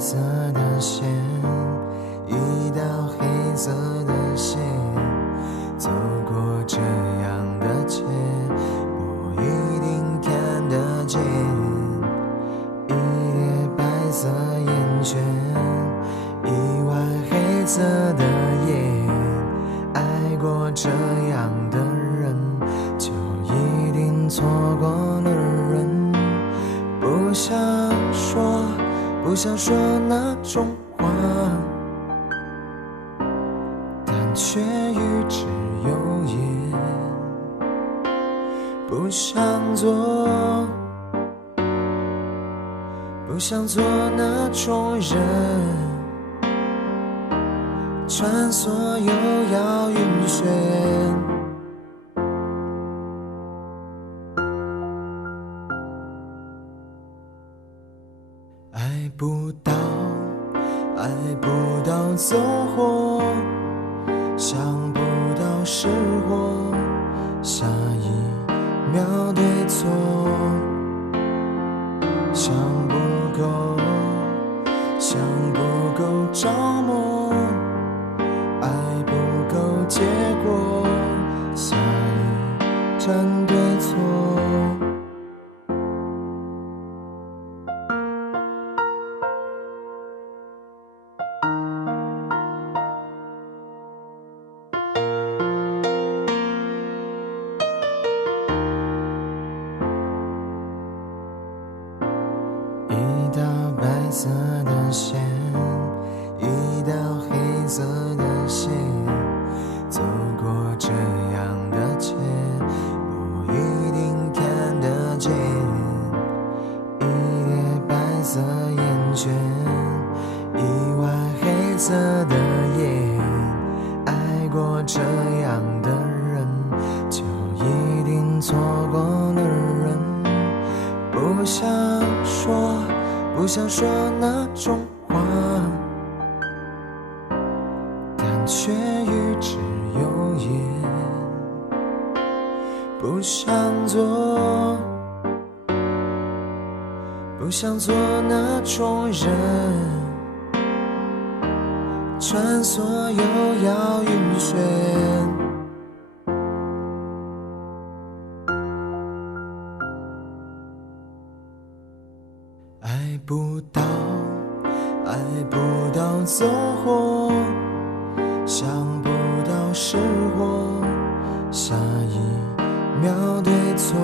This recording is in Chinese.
色的线，一道黑色的线，走过这样的街，不一定看得见。一叠白色烟圈，一碗黑色的夜，爱过这样的人，就一定错过了人。不想说，不想说那种话，但却欲知有言。不想做，不想做那种人，穿梭又要晕眩。爱不到，爱不到走火，想不到是火，下一秒对错，想不够，想不够着魔，爱不够结果，下一站对错。一道白色的线，一道黑色的线，走过这样的街，不一定看得见。一叠白色烟圈，一碗黑色的夜，爱过这样的人，就一定错过了人。不想说，不想说那种话，但却欲知有言。不想做，不想做那种人，穿梭又要晕眩。爱不到，爱不到走火，想不到是火，下一秒对错。